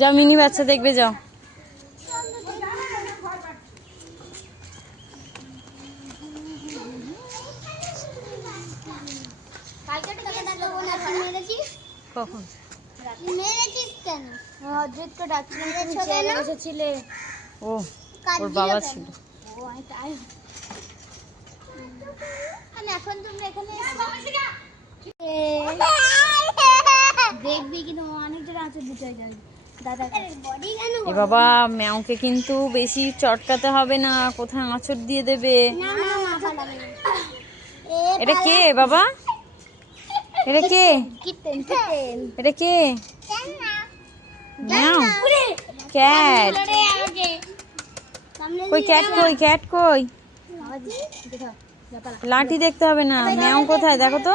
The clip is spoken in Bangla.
যাও মিনি বাচ্চা দেখবে যাও। কখন ও ওর বাবা ছিল। এখন তোমরা এখানে দেখবি কিন্তু অনেক জন আছে দুটাই যাবে দাদা। এ বাবা ম্যাওকে কিন্তু বেশি চটকাতে হবে না, কোথায় আঁচড় দিয়ে দেবে। এটা কে বাবা? এটা কে? এটা কে? ম্যাও? ক্যাট? কই ক্যাট কই? ক্যাট কই? লাঠি দেখতে হবে না, ম্যাও কোথায় দেখো তো।